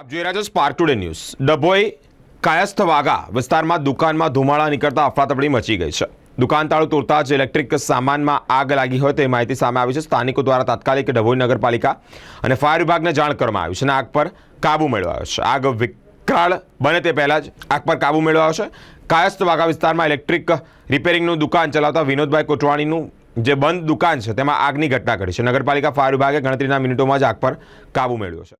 આપ જોઈ રહ્યા છો સ્પાર્ક ટુડે ન્યૂઝ। ડભોઈ કાયસ્થ વાગા વિસ્તારમાં દુકાનમાં ધુમાડા નીકળતા અફરાતફરી મચી ગઈ છે। દુકાન તાળું તોડતા જ ઇલેક્ટ્રિક સામાનમાં આગ લાગી હોય તે માહિતી સામે આવી છે। સ્થાનિકો દ્વારા તાત્કાલિક ડભોઈ નગરપાલિકા અને ફાયર વિભાગને જાણ કરવામાં આવી છે અને આગ પર કાબુ મેળવાયો છે। આગ વિકરાળ બને તે પહેલા જ આગ પર કાબુ મેળવાયો છે। કાયસ્થ વાગા વિસ્તારમાં ઇલેક્ટ્રિક રિપેરિંગનું દુકાન ચલાવતા વિનોદભાઈ કોટવાણીનું જે બંધ દુકાન છે તેમાં આગની ઘટના ઘટી છે। નગરપાલિકા ફાયર વિભાગે ગણતરીના મિનિટોમાં જ આગ પર કાબુ મેળવ્યો છે।